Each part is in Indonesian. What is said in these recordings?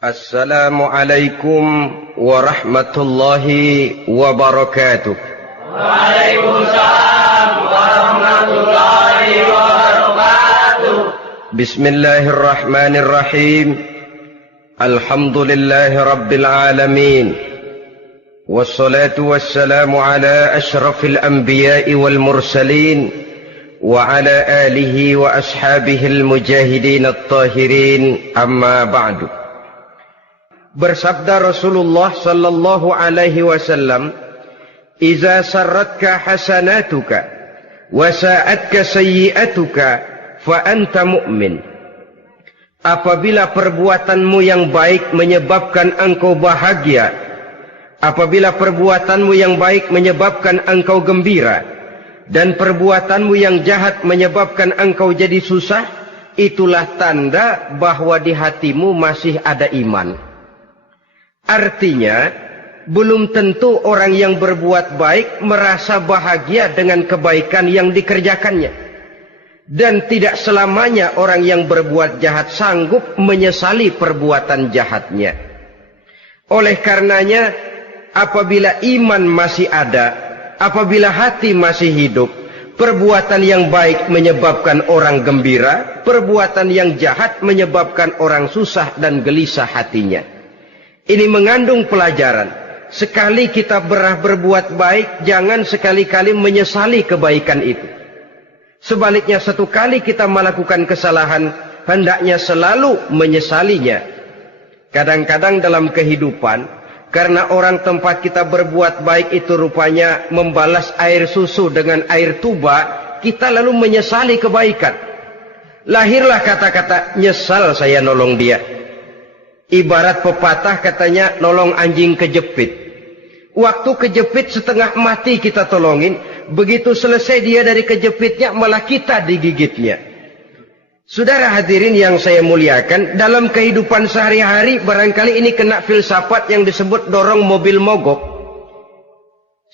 Assalamualaikum warahmatullahi wabarakatuh. Waalaikumsalam warahmatullahi wabarakatuh. Bismillahirrahmanirrahim. Alhamdulillahi rabbil alamin. Wassalatu wassalamu ala ashrafil anbiya'i wal mursalin wa ala alihi wa ashabihil mujahidin at-tahirin, amma ba'du. Bersabda Rasulullah sallallahu alaihi wasallam, "Iza sarratka hasanatuka wa sa'atka sayyi'atuka fa anta mu'min." Apabila perbuatanmu yang baik menyebabkan engkau bahagia, apabila perbuatanmu yang baik menyebabkan engkau gembira, dan perbuatanmu yang jahat menyebabkan engkau jadi susah, itulah tanda bahwa di hatimu masih ada iman. Artinya, belum tentu orang yang berbuat baik merasa bahagia dengan kebaikan yang dikerjakannya. Dan tidak selamanya orang yang berbuat jahat sanggup menyesali perbuatan jahatnya. Oleh karenanya, apabila iman masih ada, apabila hati masih hidup, perbuatan yang baik menyebabkan orang gembira, perbuatan yang jahat menyebabkan orang susah dan gelisah hatinya. Ini mengandung pelajaran. Sekali kita berbuat baik, jangan sekali-kali menyesali kebaikan itu. Sebaliknya, satu kali kita melakukan kesalahan, hendaknya selalu menyesalinya. Kadang-kadang dalam kehidupan, karena orang tempat kita berbuat baik itu rupanya membalas air susu dengan air tuba, kita lalu menyesali kebaikan. Lahirlah kata-kata, "Nyesal saya nolong dia." Ibarat pepatah katanya, nolong anjing kejepit. Waktu kejepit setengah mati kita tolongin, begitu selesai dia dari kejepitnya, malah kita digigitnya. Saudara hadirin yang saya muliakan, dalam kehidupan sehari-hari barangkali ini kena filsafat yang disebut dorong mobil mogok.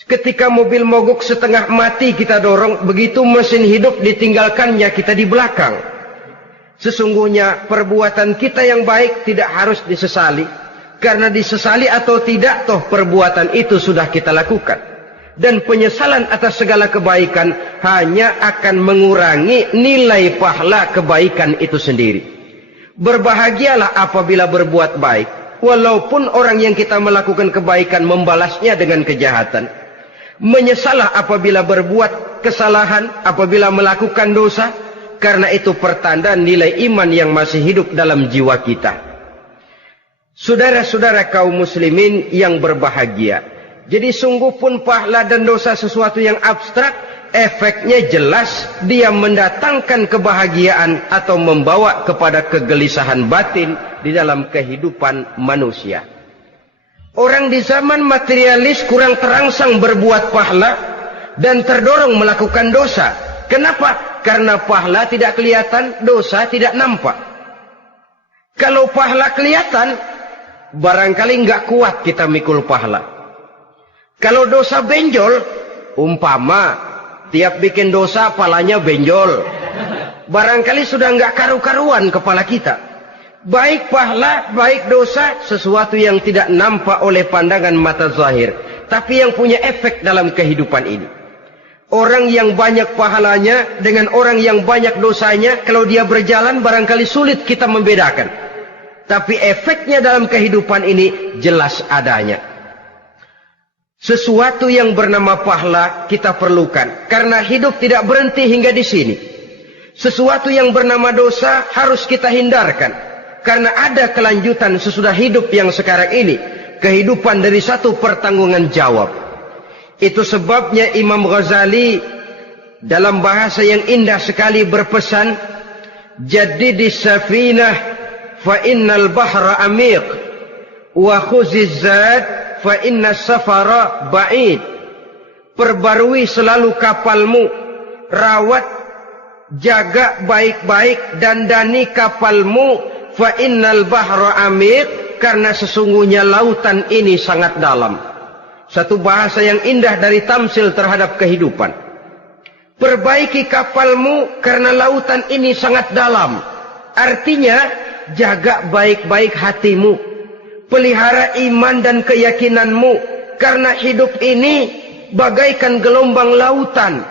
Ketika mobil mogok setengah mati kita dorong, begitu mesin hidup ditinggalkannya kita di belakang. Sesungguhnya perbuatan kita yang baik tidak harus disesali. Karena disesali atau tidak, toh perbuatan itu sudah kita lakukan. Dan penyesalan atas segala kebaikan hanya akan mengurangi nilai pahala kebaikan itu sendiri. Berbahagialah apabila berbuat baik, walaupun orang yang kita melakukan kebaikan membalasnya dengan kejahatan. Menyesalah apabila berbuat kesalahan, apabila melakukan dosa, karena itu pertanda nilai iman yang masih hidup dalam jiwa kita. Saudara-saudara kaum muslimin yang berbahagia, jadi sungguh pun pahala dan dosa sesuatu yang abstrak, efeknya jelas dia mendatangkan kebahagiaan atau membawa kepada kegelisahan batin di dalam kehidupan manusia. Orang di zaman materialis kurang terangsang berbuat pahala dan terdorong melakukan dosa. Kenapa? Karena pahala tidak kelihatan, dosa tidak nampak. Kalau pahala kelihatan, barangkali nggak kuat kita mikul pahala. Kalau dosa benjol, umpama tiap bikin dosa palanya benjol, barangkali sudah nggak karu-karuan kepala kita. Baik pahala, baik dosa, sesuatu yang tidak nampak oleh pandangan mata zahir, tapi yang punya efek dalam kehidupan ini. Orang yang banyak pahalanya dengan orang yang banyak dosanya, kalau dia berjalan barangkali sulit kita membedakan. Tapi efeknya dalam kehidupan ini jelas adanya. Sesuatu yang bernama pahala kita perlukan, karena hidup tidak berhenti hingga di sini. Sesuatu yang bernama dosa harus kita hindarkan, karena ada kelanjutan sesudah hidup yang sekarang ini. Kehidupan dari satu pertanggungan jawab. Itu sebabnya Imam Ghazali dalam bahasa yang indah sekali berpesan, "Jaddidis safinah fa innal bahra amiq wa khuziz zad fa innas safara ba'id." Perbarui selalu kapalmu, rawat, jaga baik-baik, dandani kapalmu, fa innal bahra amiq, karena sesungguhnya lautan ini sangat dalam. Satu bahasa yang indah dari tamsil terhadap kehidupan. Perbaiki kapalmu karena lautan ini sangat dalam. Artinya, jaga baik-baik hatimu. Pelihara iman dan keyakinanmu, karena hidup ini bagaikan gelombang lautan.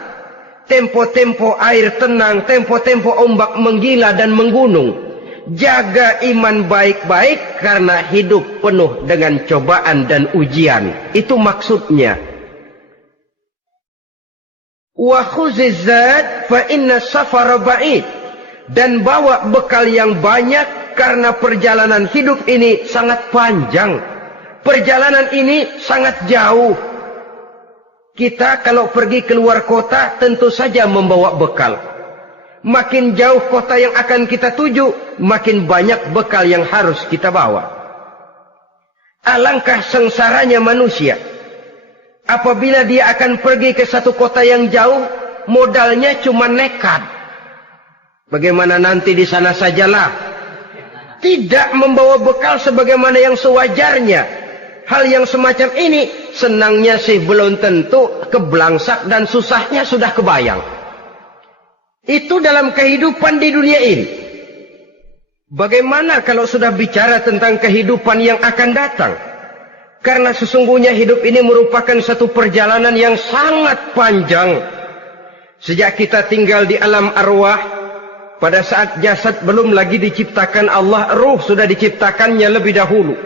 Tempo-tempo air tenang, tempo-tempo ombak menggila dan menggunung. Jaga iman baik-baik karena hidup penuh dengan cobaan dan ujian. Itu maksudnya. Wa khuziz zad fa inna safara ba'id. Dan bawa bekal yang banyak karena perjalanan hidup ini sangat panjang. Perjalanan ini sangat jauh. Kita kalau pergi keluar kota tentu saja membawa bekal. Makin jauh kota yang akan kita tuju, makin banyak bekal yang harus kita bawa. Alangkah sengsaranya manusia apabila dia akan pergi ke satu kota yang jauh, modalnya cuma nekat. Bagaimana nanti di sana sajalah. Tidak membawa bekal sebagaimana yang sewajarnya. Hal yang semacam ini senangnya sih belum tentu, keblangsak dan susahnya sudah kebayang. Itu dalam kehidupan di dunia ini. Bagaimana kalau sudah bicara tentang kehidupan yang akan datang? Karena sesungguhnya hidup ini merupakan satu perjalanan yang sangat panjang. Sejak kita tinggal di alam arwah, pada saat jasad belum lagi diciptakan Allah, ruh sudah diciptakannya lebih dahulu.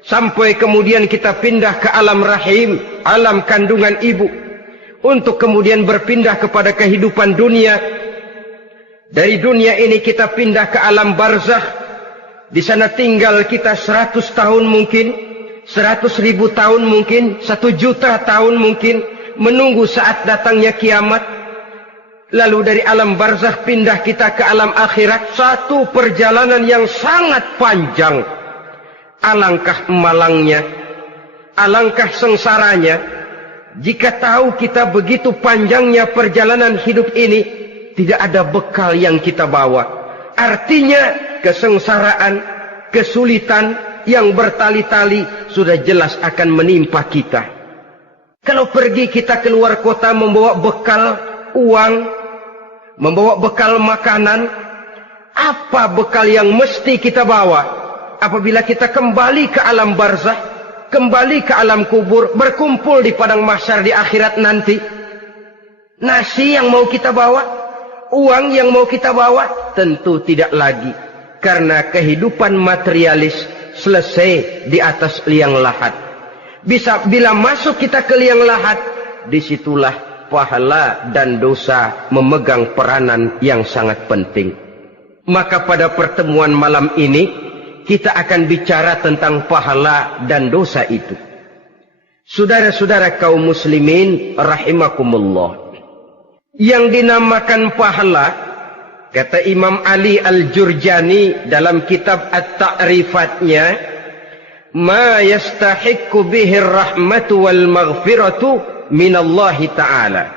Sampai kemudian kita pindah ke alam rahim, alam kandungan ibu. Untuk kemudian berpindah kepada kehidupan dunia. Dari dunia ini kita pindah ke alam barzakh. Di sana tinggal kita 100 tahun mungkin, 100.000 tahun mungkin, 1 juta tahun mungkin, menunggu saat datangnya kiamat. Lalu dari alam barzakh pindah kita ke alam akhirat. Satu perjalanan yang sangat panjang. Alangkah malangnya, alangkah sengsaranya, jika tahu kita begitu panjangnya perjalanan hidup ini, tidak ada bekal yang kita bawa. Artinya kesengsaraan, kesulitan yang bertali-tali sudah jelas akan menimpa kita. Kalau pergi kita keluar kota membawa bekal uang, membawa bekal makanan, apa bekal yang mesti kita bawa? Apabila kita kembali ke alam barzakh, kembali ke alam kubur, berkumpul di padang mahsyar di akhirat nanti, nasi yang mau kita bawa, uang yang mau kita bawa, tentu tidak lagi. Karena kehidupan materialis selesai di atas liang lahat. Bila masuk kita ke liang lahat, disitulah pahala dan dosa memegang peranan yang sangat penting. Maka pada pertemuan malam ini, kita akan bicara tentang pahala dan dosa itu. Saudara-saudara kaum muslimin rahimakumullah. Yang dinamakan pahala, kata Imam Ali Al-Jurjani dalam kitab At-Ta'rifatnya, ma yastahiqqu bihi ar-rahmatu wal maghfiratu minallahi ta'ala.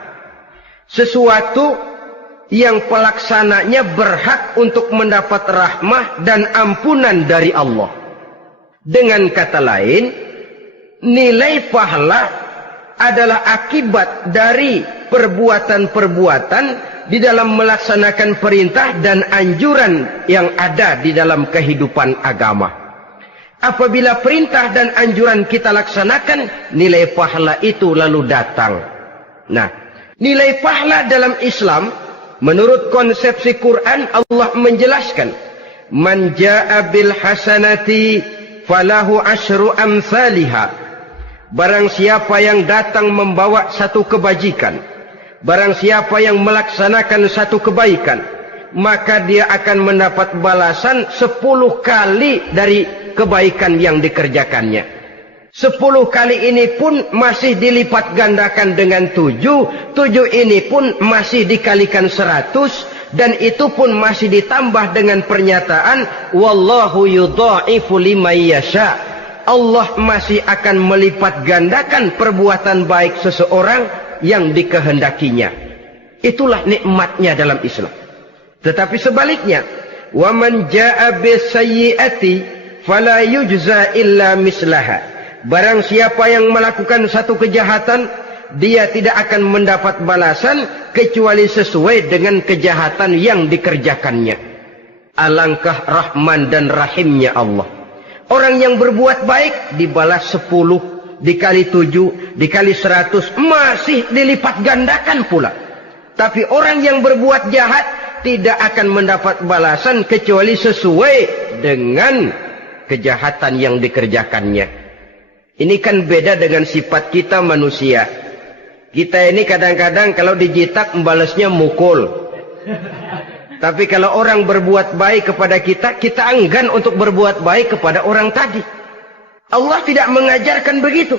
Sesuatu yang pelaksananya berhak untuk mendapat rahmah dan ampunan dari Allah. Dengan kata lain, nilai pahala adalah akibat dari perbuatan-perbuatan di dalam melaksanakan perintah dan anjuran yang ada di dalam kehidupan agama. Apabila perintah dan anjuran kita laksanakan, nilai pahala itu lalu datang. Nah, nilai pahala dalam Islam, menurut konsepsi Quran, Allah menjelaskan, man jaa bil hasanati falahu asyru amsalihha. Barang siapa yang datang membawa satu kebajikan, barang siapa yang melaksanakan satu kebaikan, maka dia akan mendapat balasan 10 kali dari kebaikan yang dikerjakannya. 10 kali ini pun masih dilipat gandakan dengan 7. 7 ini pun masih dikalikan 100. Dan itu pun masih ditambah dengan pernyataan, wallahu yudha'ifu liman yasha. Allah masih akan melipat gandakan perbuatan baik seseorang yang dikehendakinya. Itulah nikmatnya dalam Islam. Tetapi sebaliknya, wa man jaa'a bisayyi'ati fala yujza illa mislaha. Barang siapa yang melakukan satu kejahatan, dia tidak akan mendapat balasan kecuali sesuai dengan kejahatan yang dikerjakannya. Alangkah rahman dan rahimnya Allah. Orang yang berbuat baik dibalas 10, dikali 7, dikali 100, masih dilipat gandakan pula. Tapi orang yang berbuat jahat tidak akan mendapat balasan kecuali sesuai dengan kejahatan yang dikerjakannya. Ini kan beda dengan sifat kita manusia. Kita ini kadang-kadang kalau dijitak membalasnya mukul. Tapi kalau orang berbuat baik kepada kita, kita enggan untuk berbuat baik kepada orang tadi. Allah tidak mengajarkan begitu.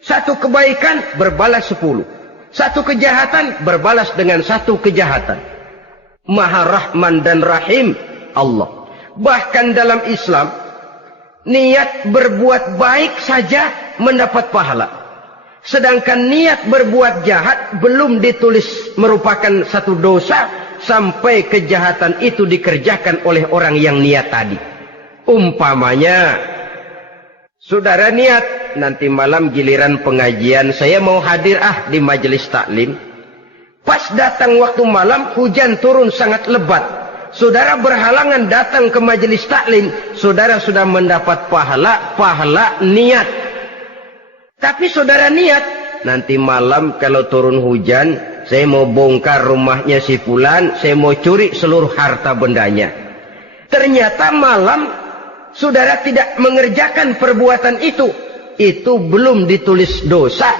Satu kebaikan berbalas 10. Satu kejahatan berbalas dengan satu kejahatan. Maha Rahman dan Rahim Allah. Bahkan dalam Islam, niat berbuat baik saja mendapat pahala. Sedangkan niat berbuat jahat belum ditulis merupakan satu dosa sampai kejahatan itu dikerjakan oleh orang yang niat tadi. Umpamanya, saudara niat nanti malam giliran pengajian saya mau hadir di majelis taklim. Pas datang waktu malam hujan turun sangat lebat. Saudara berhalangan datang ke majelis taklim, saudara sudah mendapat pahala niat. Tapi saudara niat, nanti malam kalau turun hujan, saya mau bongkar rumahnya si fulan, saya mau curi seluruh harta bendanya. Ternyata malam, saudara tidak mengerjakan perbuatan itu. Itu belum ditulis dosa,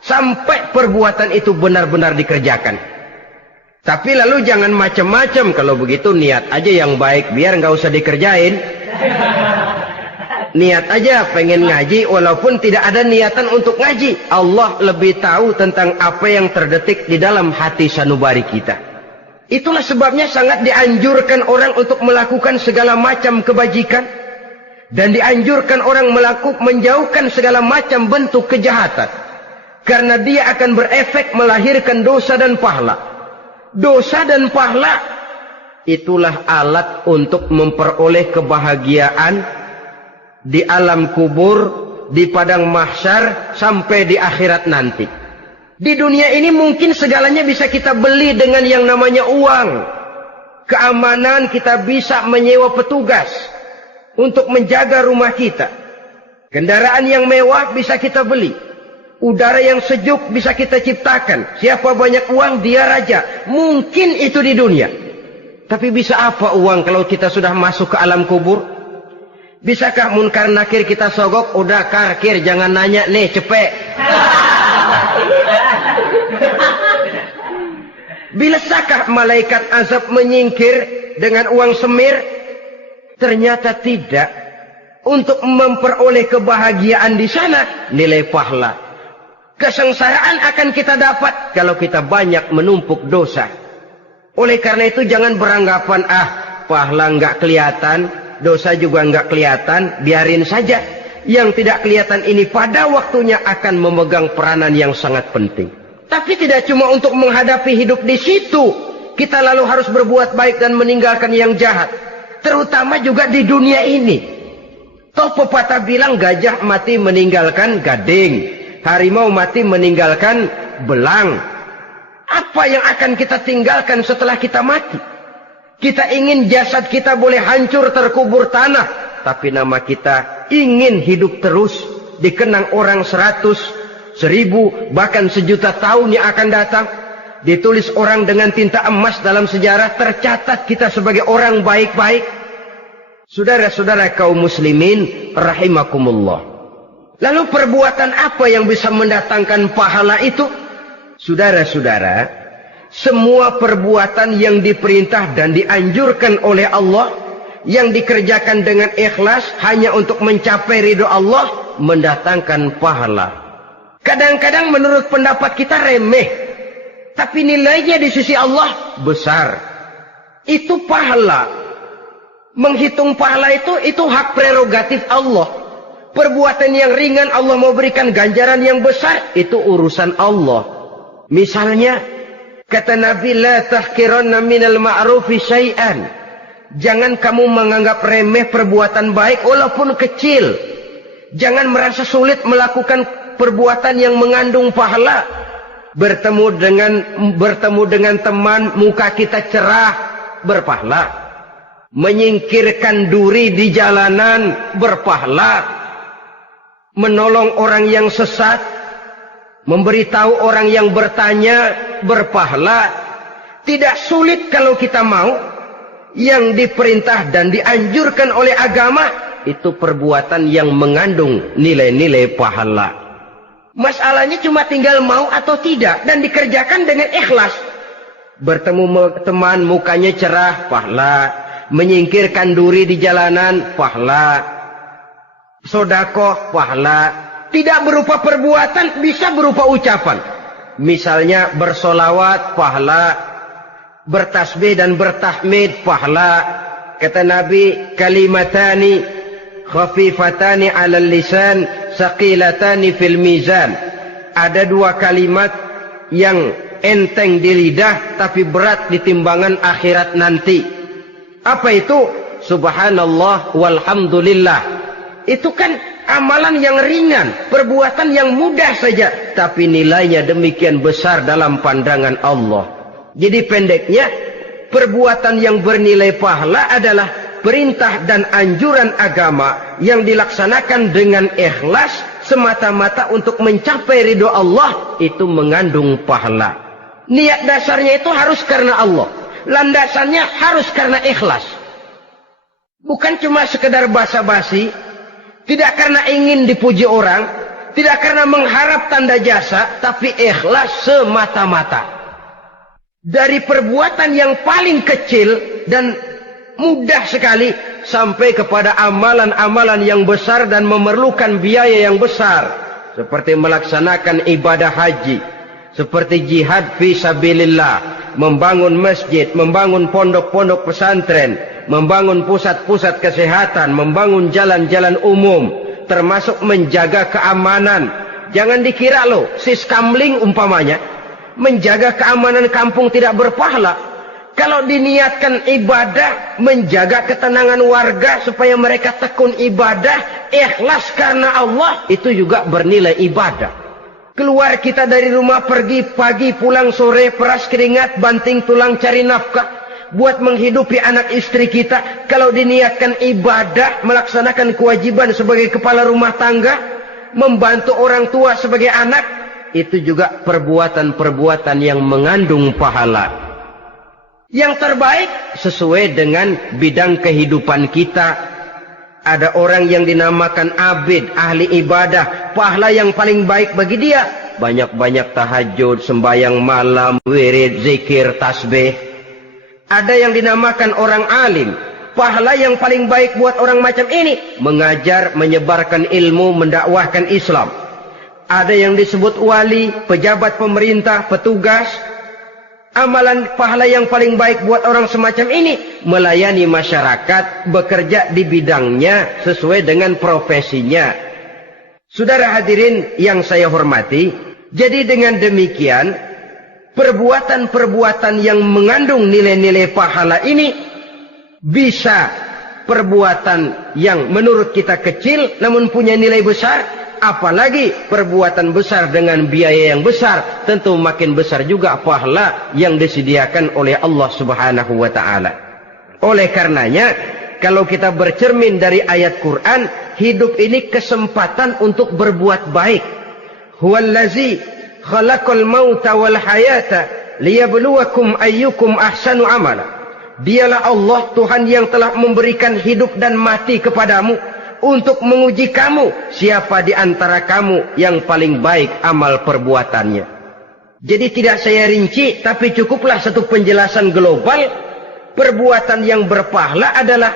sampai perbuatan itu benar-benar dikerjakan. Tapi lalu jangan macam-macam, kalau begitu niat aja yang baik, biar nggak usah dikerjain. Niat aja pengen ngaji walaupun tidak ada niatan untuk ngaji. Allah lebih tahu tentang apa yang terdetik di dalam hati sanubari kita. Itulah sebabnya sangat dianjurkan orang untuk melakukan segala macam kebajikan. Dan dianjurkan orang menjauhkan segala macam bentuk kejahatan. Karena dia akan berefek melahirkan dosa dan pahala. Dosa dan pahala itulah alat untuk memperoleh kebahagiaan di alam kubur, di padang mahsyar, sampai di akhirat nanti. Di dunia ini mungkin segalanya bisa kita beli dengan yang namanya uang. Keamanan kita bisa menyewa petugas untuk menjaga rumah kita. Kendaraan yang mewah bisa kita beli. Udara yang sejuk bisa kita ciptakan. Siapa banyak uang dia raja. Mungkin itu di dunia. Tapi bisa apa uang kalau kita sudah masuk ke alam kubur? Bisakah munkar nakir kita sogok? Udah karkir, jangan nanya nih, cepet. Bisakah malaikat azab menyingkir dengan uang semir? Ternyata tidak. Untuk memperoleh kebahagiaan di sana, nilai pahala. Kesengsaraan akan kita dapat kalau kita banyak menumpuk dosa. Oleh karena itu jangan beranggapan, pahala nggak kelihatan, dosa juga nggak kelihatan, biarin saja. Yang tidak kelihatan ini pada waktunya akan memegang peranan yang sangat penting. Tapi tidak cuma untuk menghadapi hidup di situ, kita lalu harus berbuat baik dan meninggalkan yang jahat. Terutama juga di dunia ini. Toh pepatah bilang gajah mati meninggalkan gading, harimau mati meninggalkan belang. Apa yang akan kita tinggalkan setelah kita mati? Kita ingin jasad kita boleh hancur terkubur tanah, tapi nama kita ingin hidup terus, dikenang orang 100, 1000, bahkan 1.000.000 tahun yang akan datang. Ditulis orang dengan tinta emas dalam sejarah, tercatat kita sebagai orang baik-baik. Saudara-saudara kaum muslimin rahimakumullah. Lalu perbuatan apa yang bisa mendatangkan pahala itu? Saudara-saudara, semua perbuatan yang diperintah dan dianjurkan oleh Allah, yang dikerjakan dengan ikhlas hanya untuk mencapai ridho Allah, mendatangkan pahala. Kadang-kadang menurut pendapat kita remeh, tapi nilainya di sisi Allah besar. Itu pahala. Menghitung pahala itu hak prerogatif Allah. Perbuatan yang ringan Allah mau berikan ganjaran yang besar, itu urusan Allah. Misalnya, kata Nabi, la tahqiranna minal ma'rufi syai'an. Jangan kamu menganggap remeh perbuatan baik walaupun kecil. Jangan merasa sulit melakukan perbuatan yang mengandung pahala. Bertemu dengan teman, muka kita cerah, berpahala. menyingkirkan duri di jalanan berpahala, menolong orang yang sesat, memberitahu orang yang bertanya berpahala. Tidak sulit kalau kita mau. Yang diperintah dan dianjurkan oleh agama itu perbuatan yang mengandung nilai-nilai pahala. Masalahnya cuma tinggal mau atau tidak dan dikerjakan dengan ikhlas. Bertemu teman mukanya cerah, pahala. Menyingkirkan duri di jalanan, pahala. Sedekah, pahala. Tidak berupa perbuatan, bisa berupa ucapan. Misalnya bersolawat, pahala. Bertasbih dan bertahmid, pahala. Kata Nabi, kalimatani khafifatani 'alal lisan, saqilatani fil mizan. Ada dua kalimat yang enteng di lidah tapi berat di timbangan akhirat nanti. Apa itu? Subhanallah walhamdulillah. Itu kan amalan yang ringan, perbuatan yang mudah saja, tapi nilainya demikian besar dalam pandangan Allah. Jadi pendeknya, perbuatan yang bernilai pahala adalah perintah dan anjuran agama yang dilaksanakan dengan ikhlas semata-mata untuk mencapai ridho Allah, itu mengandung pahala. Niat dasarnya itu harus karena Allah. Landasannya harus karena ikhlas. Bukan cuma sekedar basa-basi, tidak karena ingin dipuji orang, tidak karena mengharap tanda jasa, tapi ikhlas semata-mata. Dari perbuatan yang paling kecil dan mudah sekali sampai kepada amalan-amalan yang besar dan memerlukan biaya yang besar, seperti melaksanakan ibadah haji, seperti jihad fi sabilillah, membangun masjid, membangun pondok-pondok pesantren, membangun pusat-pusat kesehatan, membangun jalan-jalan umum, termasuk menjaga keamanan. Jangan dikira loh, siskamling umpamanya, menjaga keamanan kampung tidak berpahala. Kalau diniatkan ibadah, menjaga ketenangan warga supaya mereka tekun ibadah, ikhlas karena Allah, itu juga bernilai ibadah. Keluar kita dari rumah, pergi pagi, pulang sore, peras keringat, banting tulang cari nafkah, buat menghidupi anak istri kita. Kalau diniatkan ibadah, melaksanakan kewajiban sebagai kepala rumah tangga, membantu orang tua sebagai anak, itu juga perbuatan-perbuatan yang mengandung pahala. Yang terbaik sesuai dengan bidang kehidupan kita. Ada orang yang dinamakan abid, ahli ibadah, pahala yang paling baik bagi dia banyak-banyak tahajud, sembahyang malam, wirid, zikir, tasbih. Ada yang dinamakan orang alim, pahala yang paling baik buat orang macam ini mengajar, menyebarkan ilmu, mendakwahkan Islam. Ada yang disebut wali, pejabat pemerintah, petugas. Amalan pahala yang paling baik buat orang semacam ini melayani masyarakat, bekerja di bidangnya sesuai dengan profesinya. Saudara hadirin yang saya hormati, jadi dengan demikian perbuatan-perbuatan yang mengandung nilai-nilai pahala ini bisa perbuatan yang menurut kita kecil namun punya nilai besar. Apalagi perbuatan besar dengan biaya yang besar, tentu makin besar juga pahala yang disediakan oleh Allah Subhanahu wa ta'ala. Oleh karenanya, kalau kita bercermin dari ayat Quran, hidup ini kesempatan untuk berbuat baik. Huwallazi khalaqal mauta wal hayata liyabluwakum ayyukum ahsanu amala. Dialah Allah, Tuhan yang telah memberikan hidup dan mati kepadamu untuk menguji kamu, siapa di antara kamu yang paling baik amal perbuatannya. Jadi tidak saya rinci, tapi cukuplah satu penjelasan global. Perbuatan yang berpahala adalah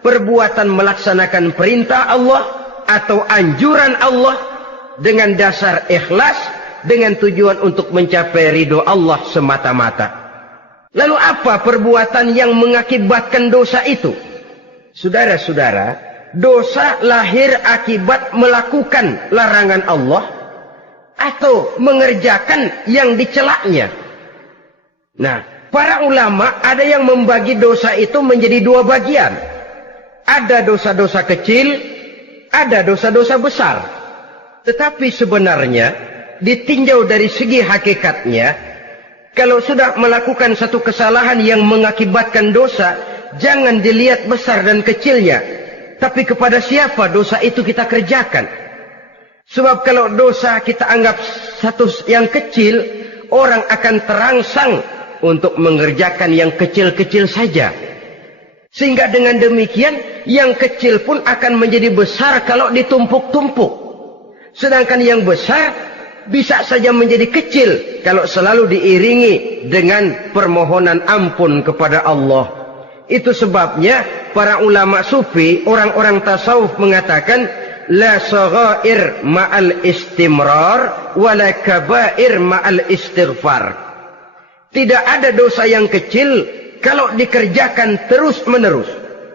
perbuatan melaksanakan perintah Allah atau anjuran Allah dengan dasar ikhlas, dengan tujuan untuk mencapai ridho Allah semata-mata. Lalu apa perbuatan yang mengakibatkan dosa itu? Saudara-saudara, dosa lahir akibat melakukan larangan Allah atau mengerjakan yang dicelaknya. Nah, para ulama ada yang membagi dosa itu menjadi dua bagian. Ada dosa-dosa kecil, ada dosa-dosa besar. Tetapi sebenarnya ditinjau dari segi hakikatnya, kalau sudah melakukan satu kesalahan yang mengakibatkan dosa, jangan dilihat besar dan kecilnya, tapi kepada siapa dosa itu kita kerjakan. Sebab kalau dosa kita anggap satu yang kecil, orang akan terangsang untuk mengerjakan yang kecil-kecil saja. Sehingga dengan demikian, yang kecil pun akan menjadi besar kalau ditumpuk-tumpuk. Sedangkan yang besar bisa saja menjadi kecil kalau selalu diiringi dengan permohonan ampun kepada Allah. Itu sebabnya para ulama sufi, orang-orang tasawuf mengatakan, la saghair ma'al istimrar wala kabair ma'al istighfar. Tidak ada dosa yang kecil kalau dikerjakan terus-menerus,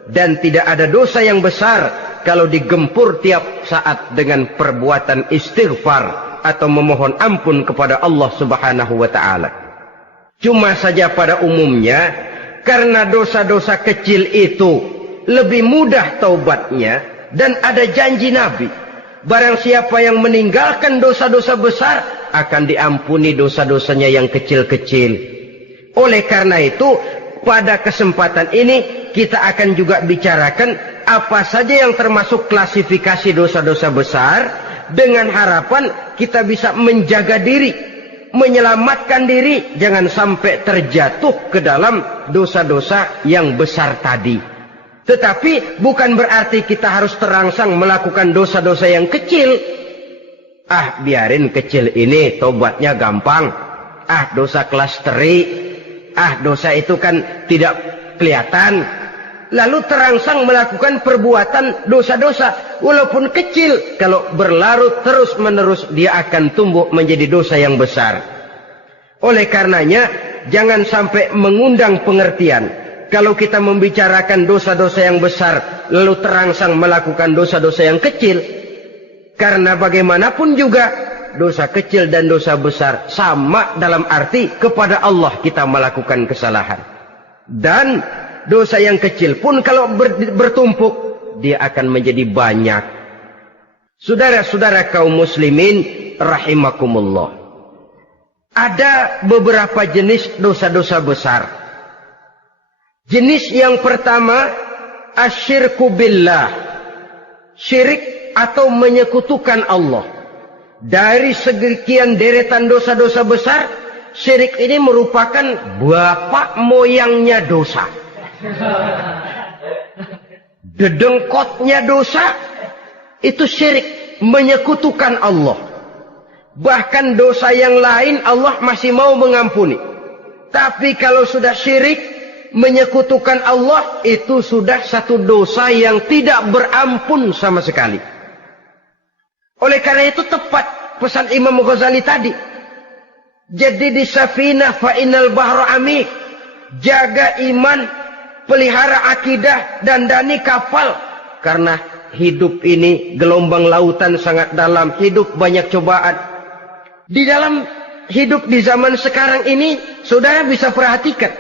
dan tidak ada dosa yang besar kalau digempur tiap saat dengan perbuatan istighfar atau memohon ampun kepada Allah Subhanahu wa taala. Cuma saja pada umumnya, karena dosa-dosa kecil itu lebih mudah taubatnya, dan ada janji Nabi, barang siapa yang meninggalkan dosa-dosa besar akan diampuni dosa-dosanya yang kecil-kecil. Oleh karena itu, pada kesempatan ini kita akan juga bicarakan apa saja yang termasuk klasifikasi dosa-dosa besar, dengan harapan kita bisa menjaga diri, menyelamatkan diri, jangan sampai terjatuh ke dalam dosa-dosa yang besar tadi. Tetapi bukan berarti kita harus terangsang melakukan dosa-dosa yang kecil. Ah, biarin kecil ini, tobatnya gampang. Ah, dosa kelas teri. Ah, dosa itu kan tidak kelihatan. Lalu terangsang melakukan perbuatan dosa-dosa walaupun kecil. Kalau berlarut terus-menerus, dia akan tumbuh menjadi dosa yang besar. Oleh karenanya, jangan sampai mengundang pengertian kalau kita membicarakan dosa-dosa yang besar lalu terangsang melakukan dosa-dosa yang kecil. Karena bagaimanapun juga dosa kecil dan dosa besar sama dalam arti kepada Allah kita melakukan kesalahan. Dan dosa yang kecil pun kalau bertumpuk, dia akan menjadi banyak. Saudara-saudara kaum muslimin rahimakumullah, ada beberapa jenis dosa-dosa besar. Jenis yang pertama, asyirku billah, syirik atau menyekutukan Allah. Dari sekian deretan dosa-dosa besar, syirik ini merupakan bapak moyangnya dosa. Dedengkotnya dosa itu syirik, menyekutukan Allah. Bahkan dosa yang lain Allah masih mau mengampuni, tapi kalau sudah syirik, menyekutukan Allah, itu sudah satu dosa yang tidak berampun sama sekali. Oleh karena itu tepat pesan Imam Ghazali tadi, jadi di safinah fa innal bahra amik, jaga iman, pelihara akidah, dandani kapal. Karena hidup ini gelombang lautan sangat dalam, hidup banyak cobaan. Di dalam hidup di zaman sekarang ini, saudara bisa perhatikan,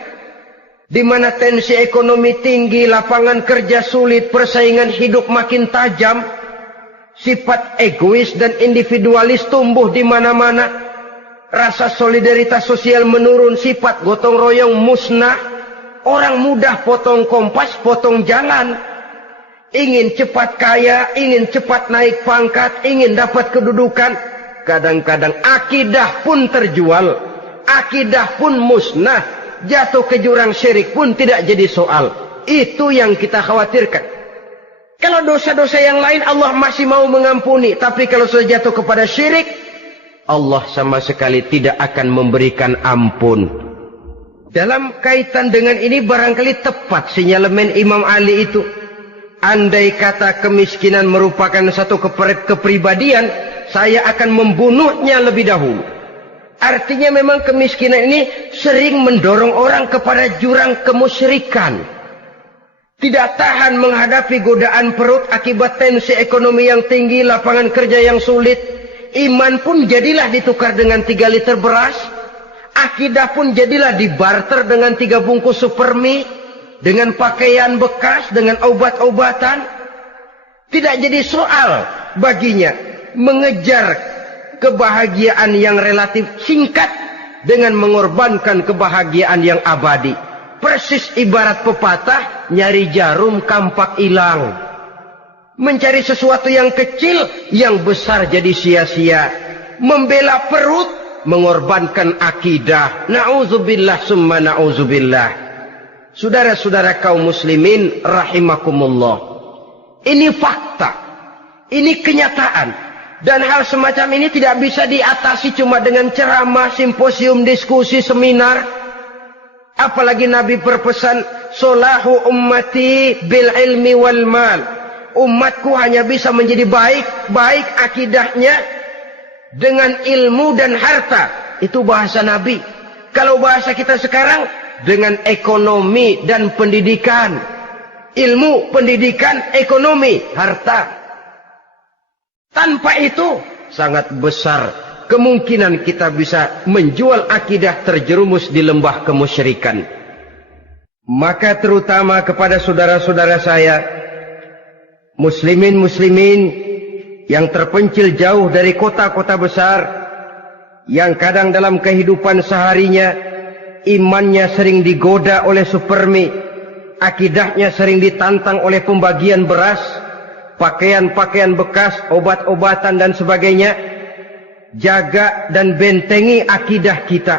di mana tensi ekonomi tinggi, lapangan kerja sulit, persaingan hidup makin tajam, sifat egois dan individualis tumbuh di mana-mana, rasa solidaritas sosial menurun, sifat gotong royong musnah, orang mudah potong kompas, potong jalan, ingin cepat kaya, ingin cepat naik pangkat, ingin dapat kedudukan. Kadang-kadang akidah pun terjual, akidah pun musnah, jatuh ke jurang syirik pun tidak jadi soal. Itu yang kita khawatirkan. Kalau dosa-dosa yang lain Allah masih mau mengampuni, tapi kalau sudah jatuh kepada syirik, Allah sama sekali tidak akan memberikan ampun. Dalam kaitan dengan ini barangkali tepat sinyalemen Imam Ali itu. Andai kata kemiskinan merupakan satu kepribadian, saya akan membunuhnya lebih dahulu. Artinya memang kemiskinan ini sering mendorong orang kepada jurang kemusyrikan. Tidak tahan menghadapi godaan perut akibat tensi ekonomi yang tinggi, lapangan kerja yang sulit. Iman pun jadilah ditukar dengan 3 liter beras. Akidah pun jadilah dibarter dengan 3 bungkus supermi, dengan pakaian bekas, dengan obat-obatan. Tidak jadi soal baginya mengejar kebahagiaan yang relatif singkat dengan mengorbankan kebahagiaan yang abadi. Persis ibarat pepatah, nyari jarum kampak hilang. Mencari sesuatu yang kecil, yang besar jadi sia-sia. Membela perut, mengorbankan akidah. Na'udzubillah summa na'udzubillah. Saudara-saudara kaum muslimin rahimakumullah. Ini fakta. Ini kenyataan. Dan hal semacam ini tidak bisa diatasi cuma dengan ceramah, simposium, diskusi, seminar. Apalagi Nabi berpesan, solahu ummati bil ilmi wal mal. Umatku hanya bisa menjadi baik akidahnya dengan ilmu dan harta. Itu bahasa Nabi. Kalau bahasa kita sekarang, dengan ekonomi dan pendidikan. Ilmu, pendidikan, ekonomi, harta. Tanpa itu, sangat besar kemungkinan kita bisa menjual akidah terjerumus di lembah kemusyrikan. Maka terutama kepada saudara-saudara saya, muslimin yang terpencil jauh dari kota-kota besar, yang kadang dalam kehidupan seharinya imannya sering digoda oleh supermi, akidahnya sering ditantang oleh pembagian beras, pakaian-pakaian bekas, obat-obatan dan sebagainya. Jaga dan bentengi akidah kita.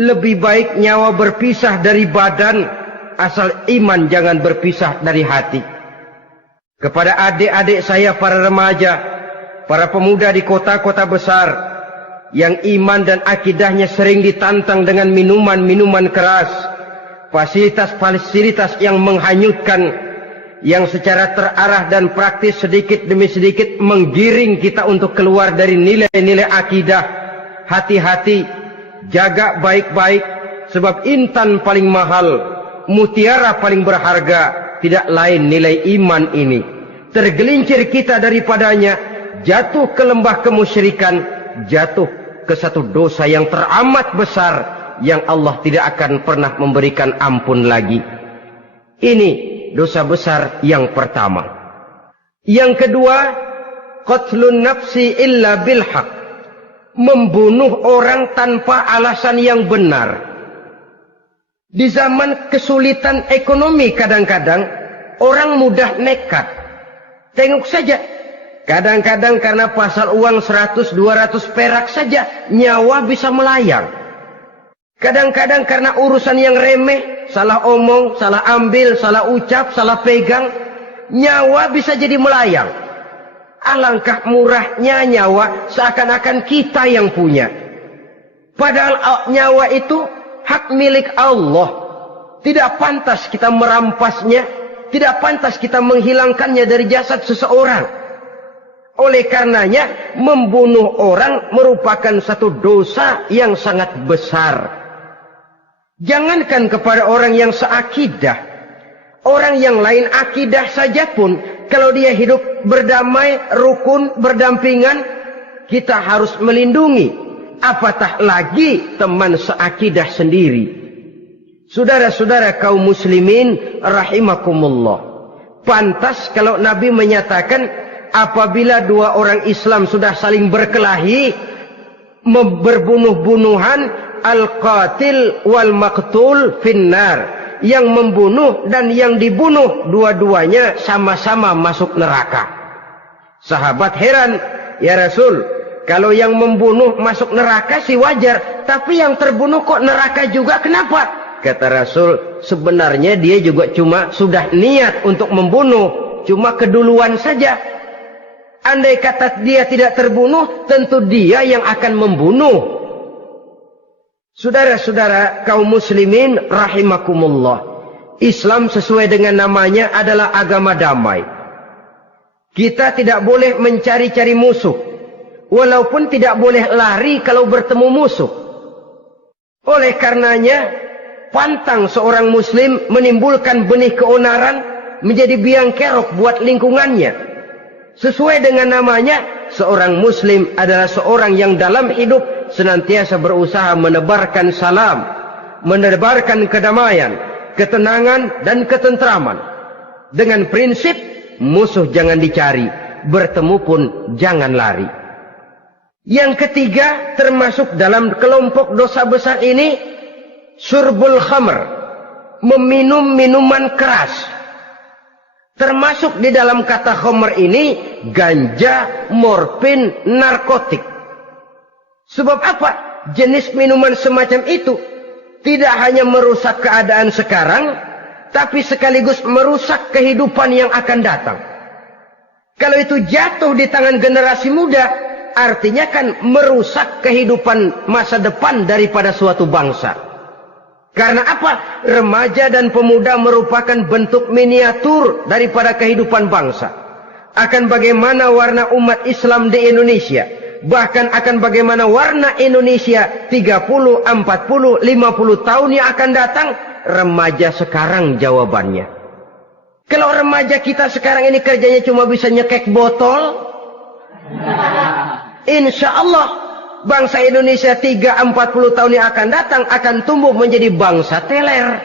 Lebih baik nyawa berpisah dari badan, asal iman jangan berpisah dari hati. Kepada adik-adik saya para remaja, para pemuda di kota-kota besar, yang iman dan akidahnya sering ditantang dengan minuman-minuman keras, fasilitas-fasilitas yang menghanyutkan, yang secara terarah dan praktis sedikit demi sedikit menggiring kita untuk keluar dari nilai-nilai akidah. Hati-hati, jaga baik-baik, sebab intan paling mahal, mutiara paling berharga, tidak lain nilai iman ini. Tergelincir kita daripadanya, jatuh ke lembah kemusyrikan, jatuh ke satu dosa yang teramat besar, yang Allah tidak akan pernah memberikan ampun lagi. Ini dosa besar yang pertama. Yang kedua, qatlun nafsi illa bil haq. Membunuh orang tanpa alasan yang benar. Di zaman kesulitan ekonomi kadang-kadang orang mudah nekat. Tengok saja, kadang-kadang karena pasal uang 100-200 perak saja nyawa bisa melayang. Kadang-kadang karena urusan yang remeh, salah omong, salah ambil, salah ucap, salah pegang, nyawa bisa jadi melayang. Alangkah murahnya nyawa, seakan-akan kita yang punya. Padahal nyawa itu hak milik Allah. Tidak pantas kita merampasnya, tidak pantas kita menghilangkannya dari jasad seseorang. Oleh karenanya, membunuh orang merupakan satu dosa yang sangat besar. Jangankan kepada orang yang seakidah, orang yang lain akidah saja pun, kalau dia hidup berdamai, rukun, berdampingan, kita harus melindungi. Apatah lagi teman seakidah sendiri. Saudara-saudara kaum muslimin rahimakumullah. Pantas kalau Nabi menyatakan, apabila dua orang Islam sudah saling berkelahi, berbunuh-bunuhan, al-qatil wal maqtul finnar. Yang membunuh dan yang dibunuh, dua-duanya sama-sama masuk neraka. Sahabat heran, ya Rasul, kalau yang membunuh masuk neraka sih wajar, tapi yang terbunuh kok neraka juga, kenapa? Kata Rasul, sebenarnya dia juga cuma sudah niat untuk membunuh, cuma keduluan saja. Andai kata dia tidak terbunuh, tentu dia yang akan membunuh. Saudara-saudara kaum muslimin rahimakumullah. Islam sesuai dengan namanya adalah agama damai. Kita tidak boleh mencari-cari musuh. Walaupun tidak boleh lari kalau bertemu musuh. Oleh karenanya, pantang seorang muslim menimbulkan benih keonaran menjadi biang kerok buat lingkungannya. Sesuai dengan namanya, seorang muslim adalah seorang yang dalam hidup senantiasa berusaha menebarkan salam, menebarkan kedamaian, ketenangan dan ketentraman. Dengan prinsip, musuh jangan dicari, bertemu pun jangan lari. Yang ketiga, termasuk dalam kelompok dosa besar ini, syurbul khamr, meminum minuman keras. Termasuk di dalam kata khamr ini ganja, morfin, narkotik. Sebab apa? Jenis minuman semacam itu tidak hanya merusak keadaan sekarang, tapi sekaligus merusak kehidupan yang akan datang. Kalau itu jatuh di tangan generasi muda, artinya kan merusak kehidupan masa depan daripada suatu bangsa. Karena apa? Remaja dan pemuda merupakan bentuk miniatur daripada kehidupan bangsa. Akan bagaimana warna umat Islam di Indonesia. Bahkan akan bagaimana warna Indonesia 30, 40, 50 tahun yang akan datang. Remaja sekarang jawabannya. Kalau remaja kita sekarang ini kerjanya cuma bisa nyekek botol, insya Allah bangsa Indonesia 30-40 tahun yang akan datang akan tumbuh menjadi bangsa teler.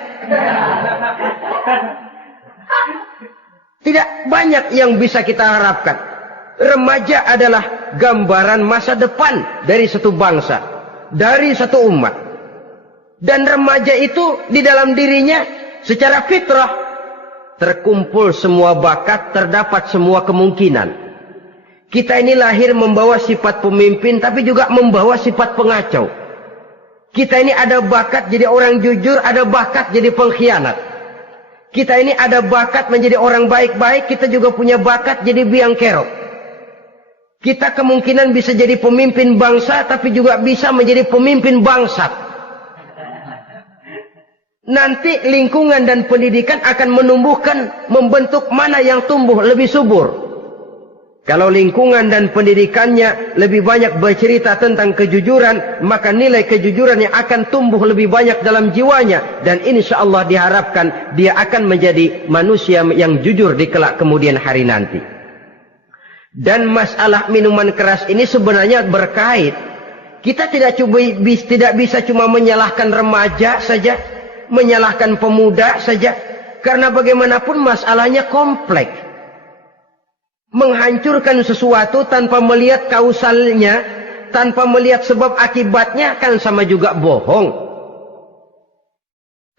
Tidak banyak yang bisa kita harapkan. Remaja adalah gambaran masa depan dari satu bangsa, dari satu umat. Dan remaja itu di dalam dirinya secara fitrah terkumpul semua bakat, terdapat semua kemungkinan. Kita ini lahir membawa sifat pemimpin, tapi juga membawa sifat pengacau. Kita ini ada bakat jadi orang jujur, ada bakat jadi pengkhianat. Kita ini ada bakat menjadi orang baik-baik, kita juga punya bakat jadi biang kerok. Kita kemungkinan bisa jadi pemimpin bangsa, tapi juga bisa menjadi pemimpin bangsat. Nanti lingkungan dan pendidikan akan menumbuhkan, membentuk mana yang tumbuh lebih subur. Kalau lingkungan dan pendidikannya lebih banyak bercerita tentang kejujuran, maka nilai kejujuran yang akan tumbuh lebih banyak dalam jiwanya. Dan insya Allah diharapkan dia akan menjadi manusia yang jujur di kelak kemudian hari nanti. Dan masalah minuman keras ini sebenarnya berkait. Kita tidak bisa cuma menyalahkan remaja saja, menyalahkan pemuda saja. Karena bagaimanapun masalahnya kompleks. Menghancurkan sesuatu tanpa melihat kausalnya, tanpa melihat sebab akibatnya kan sama juga bohong.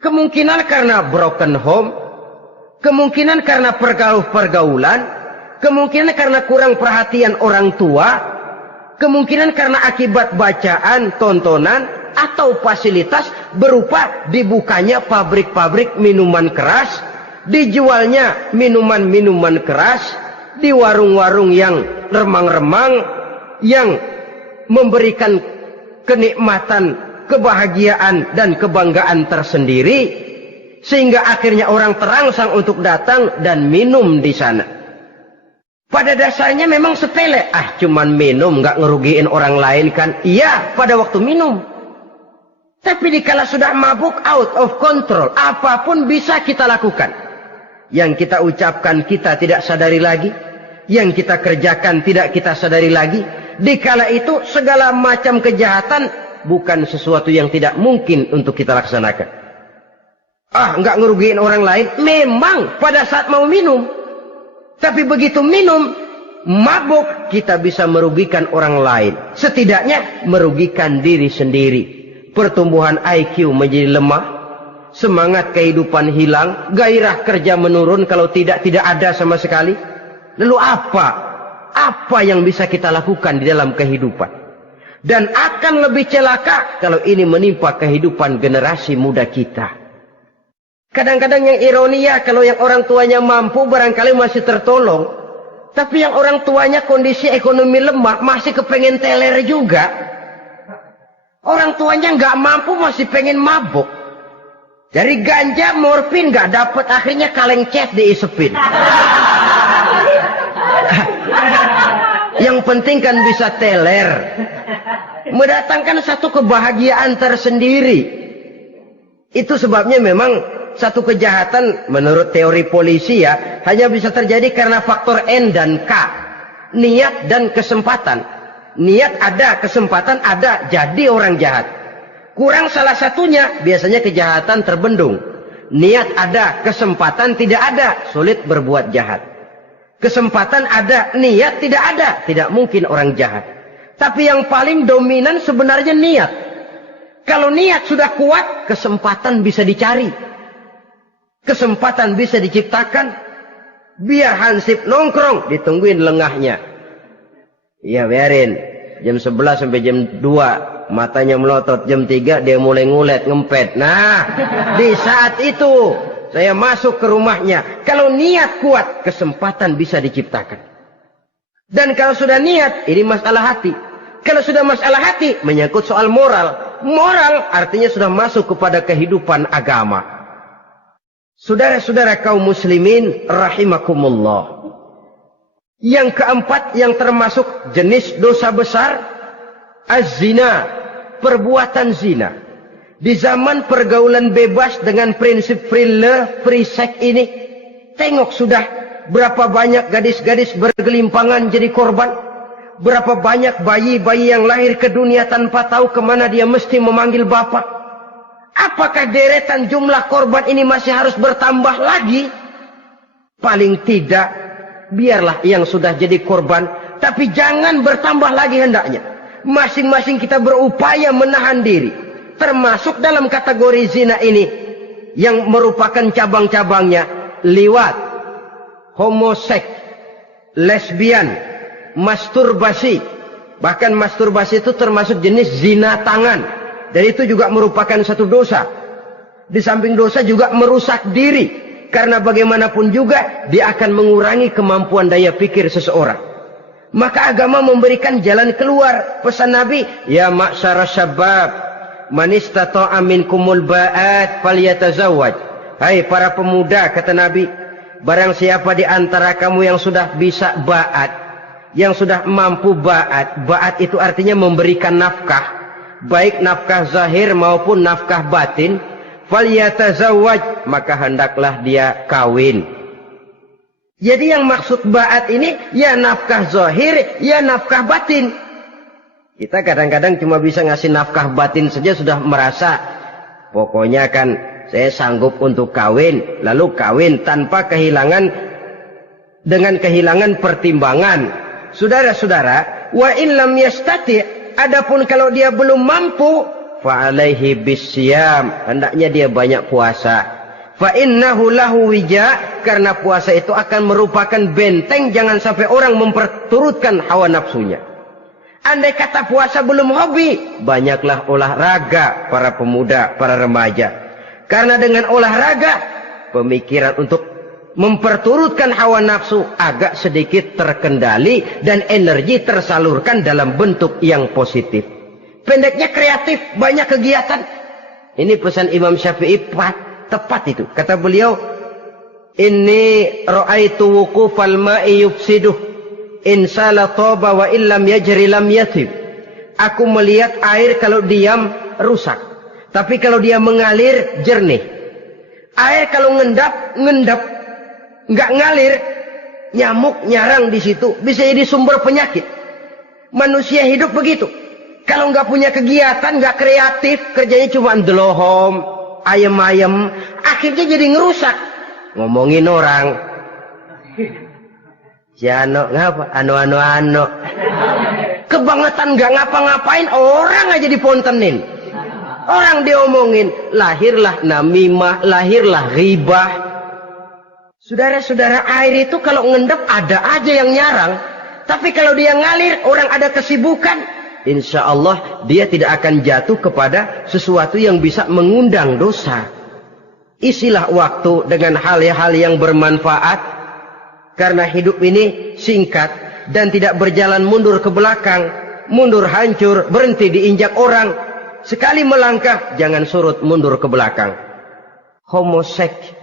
Kemungkinan karena broken home, kemungkinan karena pergaulan, kemungkinan karena kurang perhatian orang tua, kemungkinan karena akibat bacaan, tontonan, atau fasilitas berupa dibukanya pabrik-pabrik minuman keras, dijualnya minuman-minuman keras, di warung-warung yang remang-remang, yang memberikan kenikmatan, kebahagiaan, dan kebanggaan tersendiri, sehingga akhirnya orang terangsang untuk datang dan minum di sana. Pada dasarnya memang sepele, cuman minum, nggak ngerugiin orang lain kan? Iya, pada waktu minum. Tapi dikala sudah mabuk, out of control, apapun bisa kita lakukan. Yang kita ucapkan kita tidak sadari lagi, yang kita kerjakan tidak kita sadari lagi. Dikala itu segala macam kejahatan bukan sesuatu yang tidak mungkin untuk kita laksanakan. Nggak ngerugiin orang lain, memang pada saat mau minum. Tapi begitu minum, mabuk, kita bisa merugikan orang lain. Setidaknya merugikan diri sendiri. Pertumbuhan IQ menjadi lemah, semangat kehidupan hilang, gairah kerja menurun, kalau tidak ada sama sekali. Lalu apa yang bisa kita lakukan di dalam kehidupan? Dan akan lebih celaka kalau ini menimpa kehidupan generasi muda kita. Kadang-kadang yang ironi ya, kalau yang orang tuanya mampu barangkali masih tertolong. Tapi yang orang tuanya kondisi ekonomi lemah masih kepengen teler juga. Orang tuanya nggak mampu masih pengen mabuk. Dari ganja, morfin nggak dapat, akhirnya kaleng cet diisepin. Yang penting kan bisa teler, mendatangkan satu kebahagiaan tersendiri. Itu sebabnya memang satu kejahatan menurut teori polisi ya hanya bisa terjadi karena faktor N dan K, niat dan kesempatan. Niat ada, kesempatan ada, jadi orang jahat. Kurang salah satunya, biasanya kejahatan terbendung. Niat ada, kesempatan tidak ada, sulit berbuat jahat. Kesempatan ada, niat tidak ada, tidak mungkin orang jahat. Tapi yang paling dominan sebenarnya niat. Kalau niat sudah kuat, kesempatan bisa dicari. Kesempatan bisa diciptakan. Biar hansip nongkrong, ditungguin lengahnya. Iya biarin. Jam 11 sampai jam 2. Matanya melotot. Jam 3 dia mulai ngulet, ngempet. Nah, di saat itu saya masuk ke rumahnya. Kalau niat kuat, kesempatan bisa diciptakan. Dan kalau sudah niat, ini masalah hati. Kalau sudah masalah hati, menyangkut soal moral. Moral artinya sudah masuk kepada kehidupan agama. Saudara-saudara kaum muslimin rahimakumullah. Yang keempat yang termasuk jenis dosa besar, az-zina, perbuatan zina. Di zaman pergaulan bebas dengan prinsip free love, free sex ini, tengok sudah berapa banyak gadis-gadis bergelimpangan jadi korban. Berapa banyak bayi-bayi yang lahir ke dunia tanpa tahu kemana dia mesti memanggil bapak. Apakah deretan jumlah korban ini masih harus bertambah lagi? Paling tidak, biarlah yang sudah jadi korban, tapi jangan bertambah lagi hendaknya. Masing-masing kita berupaya menahan diri. Termasuk dalam kategori zina ini, yang merupakan cabang-cabangnya, liwat, homoseks, lesbian, masturbasi. Bahkan masturbasi itu termasuk jenis zina tangan. Dan itu juga merupakan satu dosa. Di samping dosa juga merusak diri. Karena bagaimanapun juga dia akan mengurangi kemampuan daya pikir seseorang. Maka agama memberikan jalan keluar. Pesan Nabi, ya ma'syara syabab, man istata'a minkumul ba'at falyatazawwaj. Hai para pemuda, kata Nabi, barang siapa di antara kamu yang sudah bisa ba'at, yang sudah mampu ba'at. Ba'at itu artinya memberikan nafkah. Baik nafkah zahir maupun nafkah batin, falyatazawwaj, maka hendaklah dia kawin. Jadi yang maksud ba'at ini ya nafkah zahir, ya nafkah batin. Kita kadang-kadang cuma bisa ngasih nafkah batin saja sudah merasa pokoknya kan saya sanggup untuk kawin, lalu kawin tanpa kehilangan, dengan kehilangan pertimbangan. Saudara-saudara, wa in lam yastati', adapun kalau dia belum mampu, fa alaihi bisyam, hendaknya dia banyak puasa. Fa innahu lahu wija, karena puasa itu akan merupakan benteng jangan sampai orang memperturutkan hawa nafsunya. Andai kata puasa belum hobi, banyaklah olahraga para pemuda, para remaja. Karena dengan olahraga, pemikiran untuk memperturutkan hawa nafsu agak sedikit terkendali dan energi tersalurkan dalam bentuk yang positif. Pendeknya kreatif, banyak kegiatan. Ini pesan Imam Syafi'i tepat itu. Kata beliau, inni ra'aitu wuqufal ma'i yufsiduh in sala taba wa illam yajri lam yatib. Aku melihat air kalau diam rusak, tapi kalau dia mengalir jernih. Air kalau ngendap nggak ngalir, nyamuk nyarang di situ, bisa jadi sumber penyakit. Manusia hidup begitu. Kalau nggak punya kegiatan, nggak kreatif, kerjanya cuma ndelohom, ayam-ayam, akhirnya jadi ngerusak. Ngomongin orang. Si Ano, ngapa? Ano. Kebangetan nggak ngapa-ngapain, orang aja dipontenin. Orang diomongin, lahirlah namimah, lahirlah ghibah. Saudara-saudara, air itu kalau ngendap ada aja yang nyarang. Tapi kalau dia ngalir, orang ada kesibukan, insya Allah dia tidak akan jatuh kepada sesuatu yang bisa mengundang dosa. Isilah waktu dengan hal-hal yang bermanfaat. Karena hidup ini singkat dan tidak berjalan mundur ke belakang. Mundur hancur, berhenti diinjak orang. Sekali melangkah, jangan surut mundur ke belakang. Homoseks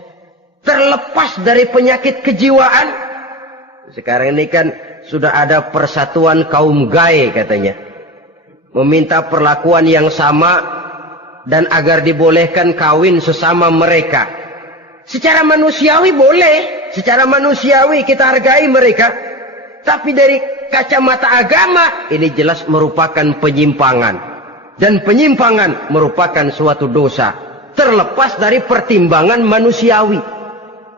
terlepas dari penyakit kejiwaan. Sekarang ini kan sudah ada persatuan kaum gay katanya. Meminta perlakuan yang sama dan agar dibolehkan kawin sesama mereka. Secara manusiawi boleh. Secara manusiawi kita hargai mereka. Tapi dari kacamata agama ini jelas merupakan penyimpangan. Dan penyimpangan merupakan suatu dosa. Terlepas dari pertimbangan manusiawi.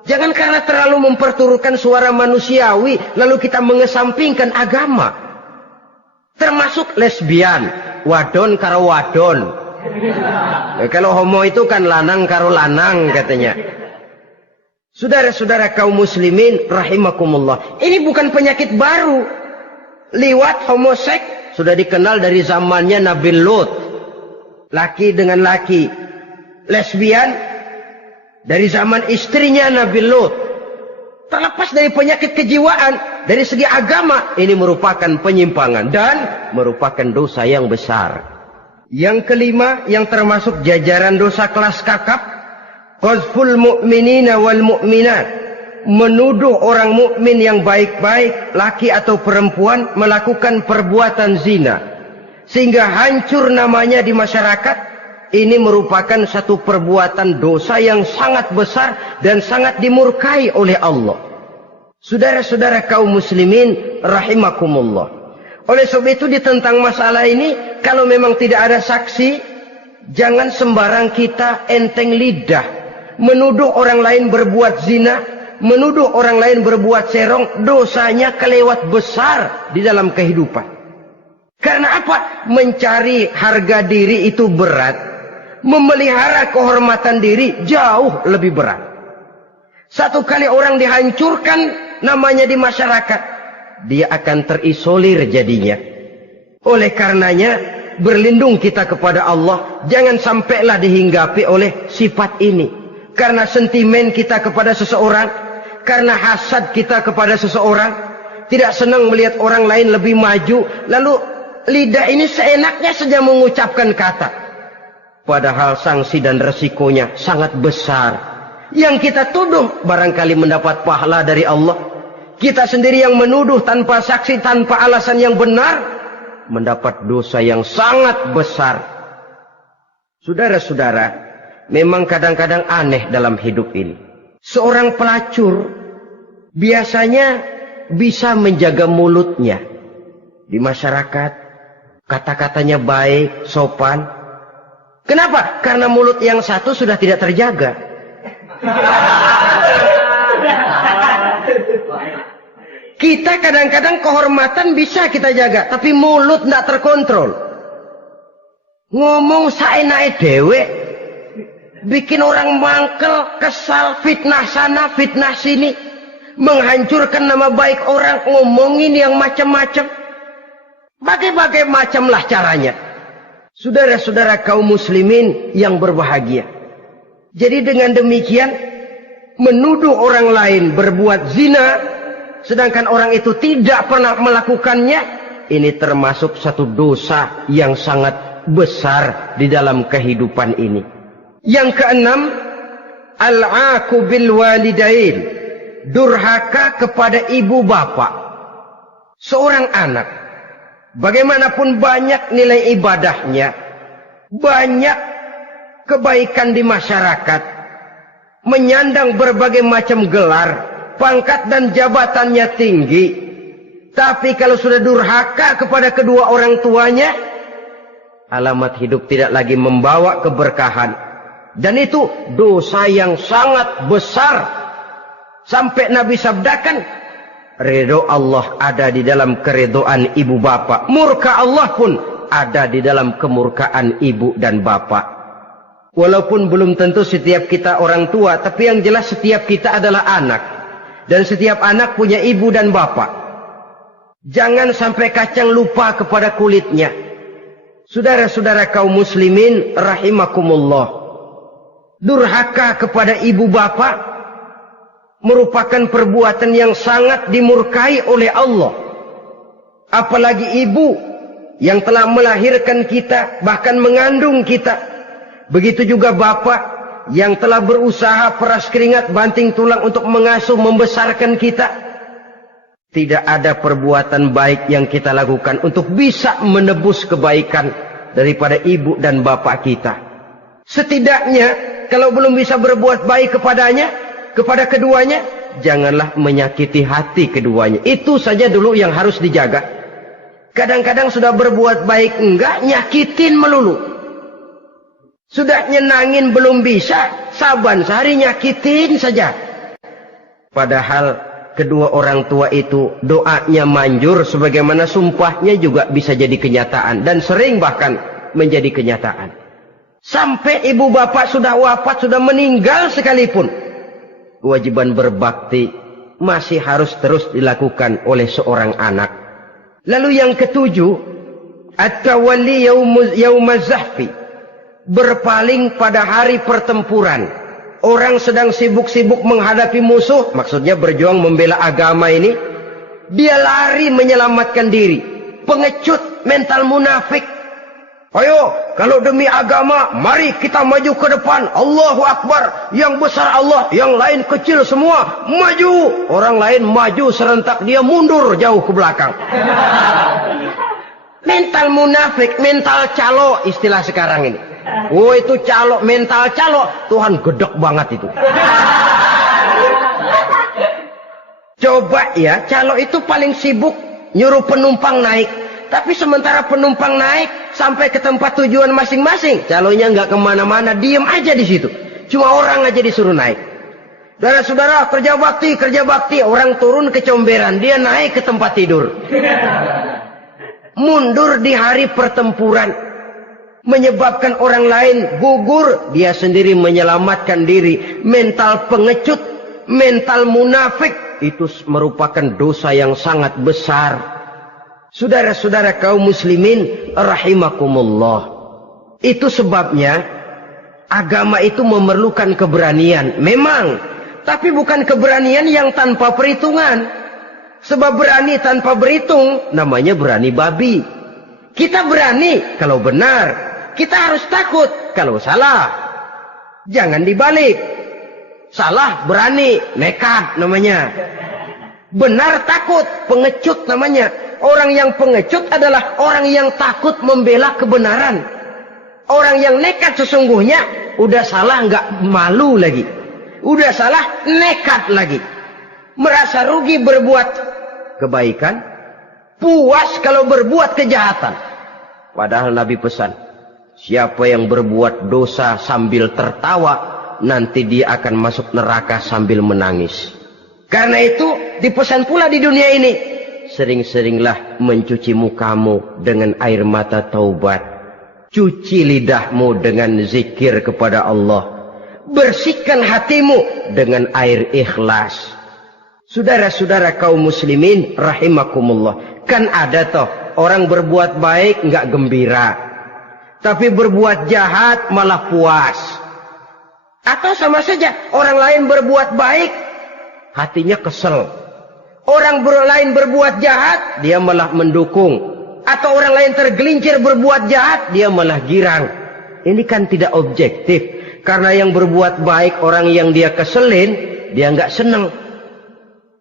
Jangan karena terlalu memperturutkan suara manusiawi, lalu kita mengesampingkan agama. Termasuk lesbian, wadon karo wadon. Kalau homo itu kan lanang karo lanang katanya. Saudara-saudara kaum muslimin rahimakumullah, ini bukan penyakit baru. Liwat, homoseks sudah dikenal dari zamannya Nabi Lut, laki dengan laki. Lesbian dari zaman istrinya Nabi Lut. Terlepas dari penyakit kejiwaan, dari segi agama ini merupakan penyimpangan dan merupakan dosa yang besar. Yang kelima, yang termasuk jajaran dosa kelas kakap, qazful mu'minina wal mu'minat, menuduh orang mukmin yang baik-baik, laki atau perempuan, melakukan perbuatan zina sehingga hancur namanya di masyarakat. Ini merupakan satu perbuatan dosa yang sangat besar dan sangat dimurkai oleh Allah. Saudara-saudara kaum muslimin rahimakumullah, oleh sebab itu tentang masalah ini, kalau memang tidak ada saksi, jangan sembarang kita enteng lidah menuduh orang lain berbuat zina, menuduh orang lain berbuat serong. Dosanya kelewat besar di dalam kehidupan. Karena apa? Mencari harga diri itu berat, memelihara kehormatan diri jauh lebih berat. Satu kali orang dihancurkan namanya di masyarakat, dia akan terisolir jadinya. Oleh karenanya, berlindung kita kepada Allah, jangan sampailah dihinggapi oleh sifat ini. Karena sentimen kita kepada seseorang, karena hasad kita kepada seseorang, tidak senang melihat orang lain lebih maju, lalu lidah ini seenaknya saja mengucapkan kata. Padahal sanksi dan resikonya sangat besar. Yang kita tuduh barangkali mendapat pahala dari Allah. Kita sendiri yang menuduh tanpa saksi, tanpa alasan yang benar, mendapat dosa yang sangat besar. Saudara-saudara, memang kadang-kadang aneh dalam hidup ini. Seorang pelacur biasanya bisa menjaga mulutnya di masyarakat, kata-katanya baik, sopan. Kenapa? Karena mulut yang satu sudah tidak terjaga. Kita kadang-kadang kehormatan bisa kita jaga, tapi mulut tidak terkontrol. Ngomong saenake dewe, bikin orang mangkel, kesal, fitnah sana, fitnah sini, menghancurkan nama baik orang, ngomongin yang macam-macam. Bagai-bagai macamlah caranya. Saudara-saudara kaum muslimin yang berbahagia. Jadi dengan demikian, menuduh orang lain berbuat zina, sedangkan orang itu tidak pernah melakukannya, ini termasuk satu dosa yang sangat besar di dalam kehidupan ini. Yang keenam, al-'aqu bil walidain, durhaka kepada ibu bapak. Seorang anak, bagaimanapun banyak nilai ibadahnya, banyak kebaikan di masyarakat, menyandang berbagai macam gelar, pangkat dan jabatannya tinggi, tapi kalau sudah durhaka kepada kedua orang tuanya, alamat hidup tidak lagi membawa keberkahan. Dan itu dosa yang sangat besar. Sampai Nabi sabdakan, ridho Allah ada di dalam keridhaan ibu bapak. Murka Allah pun ada di dalam kemurkaan ibu dan bapak. Walaupun belum tentu setiap kita orang tua, tapi yang jelas setiap kita adalah anak. Dan setiap anak punya ibu dan bapak. Jangan sampai kacang lupa kepada kulitnya. Saudara-saudara kaum muslimin rahimakumullah, durhaka kepada ibu bapak merupakan perbuatan yang sangat dimurkai oleh Allah. Apalagi ibu yang telah melahirkan kita, bahkan mengandung kita. Begitu juga bapak yang telah berusaha peras keringat banting tulang untuk mengasuh membesarkan kita. Tidak ada perbuatan baik yang kita lakukan untuk bisa menebus kebaikan daripada ibu dan bapak kita. Setidaknya kalau belum bisa berbuat baik kepadanya, kepada keduanya, janganlah menyakiti hati keduanya. Itu saja dulu yang harus dijaga. Kadang-kadang sudah berbuat baik enggak, nyakitin melulu. Sudah nyenangin belum bisa, saban sehari nyakitin saja. Padahal kedua orang tua itu doanya manjur, sebagaimana sumpahnya juga bisa jadi kenyataan. Dan sering bahkan menjadi kenyataan. Sampai ibu bapak sudah wafat, sudah meninggal sekalipun, kewajiban berbakti masih harus terus dilakukan oleh seorang anak. Lalu yang ketujuh, at-tawalli yaumaz zahfi, berpaling pada hari pertempuran. Orang sedang sibuk-sibuk menghadapi musuh, maksudnya berjuang membela agama ini, dia lari menyelamatkan diri. Pengecut, mental munafik. Ayo, kalau demi agama, mari kita maju ke depan. Allahu Akbar. Yang besar Allah, yang lain kecil semua. Maju. Orang lain maju serentak, dia mundur jauh ke belakang. Mental munafik, mental calo istilah sekarang ini. Oh, itu calo, mental calo. Tuhan gedek banget itu. Coba ya, calo itu paling sibuk nyuruh penumpang naik. Tapi sementara penumpang naik sampai ke tempat tujuan masing-masing, calonya nggak kemana-mana, diem aja di situ. Cuma orang aja disuruh naik. Saudara-saudara, kerja bakti, orang turun ke comberan, dia naik ke tempat tidur. Mundur di hari pertempuran, menyebabkan orang lain gugur, dia sendiri menyelamatkan diri. Mental pengecut, mental munafik, itu merupakan dosa yang sangat besar. Saudara-saudara kaum muslimin rahimakumullah. Itu sebabnya agama itu memerlukan keberanian. Memang, tapi bukan keberanian yang tanpa perhitungan. Sebab berani tanpa berhitung namanya berani babi. Kita berani kalau benar, kita harus takut kalau salah. Jangan dibalik. Salah berani, nekat namanya. Benar takut, pengecut namanya. Orang yang pengecut adalah orang yang takut membela kebenaran. Orang yang nekat sesungguhnya udah salah nggak malu lagi. Udah salah nekat lagi. Merasa rugi berbuat kebaikan, puas kalau berbuat kejahatan. Padahal Nabi pesan, siapa yang berbuat dosa sambil tertawa, nanti dia akan masuk neraka sambil menangis. Karena itu dipesan pula di dunia ini, sering-seringlah mencuci mukamu dengan air mata taubat. Cuci lidahmu dengan zikir kepada Allah. Bersihkan hatimu dengan air ikhlas. Saudara-saudara kaum muslimin rahimakumullah. Kan ada toh orang berbuat baik nggak gembira. Tapi berbuat jahat malah puas. Atau sama saja orang lain berbuat baik, hatinya kesel. Orang lain berbuat jahat, dia malah mendukung. Atau orang lain tergelincir berbuat jahat, dia malah girang. Ini kan tidak objektif. Karena yang berbuat baik, orang yang dia keselin, dia nggak seneng.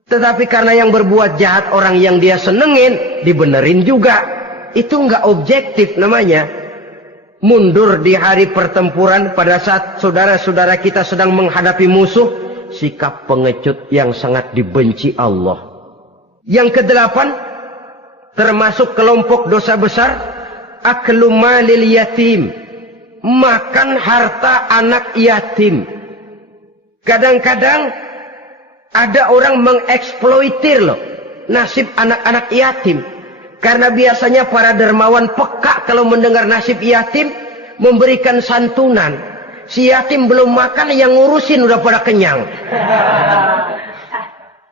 Tetapi karena yang berbuat jahat, orang yang dia senengin, dibenerin juga. Itu nggak objektif namanya. Mundur di hari pertempuran pada saat saudara-saudara kita sedang menghadapi musuh, sikap pengecut yang sangat dibenci Allah. Yang kedelapan, termasuk kelompok dosa besar, aklu malil yatim, makan harta anak yatim. Kadang-kadang ada orang mengeksploitir loh nasib anak-anak yatim. Karena biasanya para dermawan peka kalau mendengar nasib yatim, memberikan santunan. Si yatim belum makan, yang ngurusin udah pada kenyang.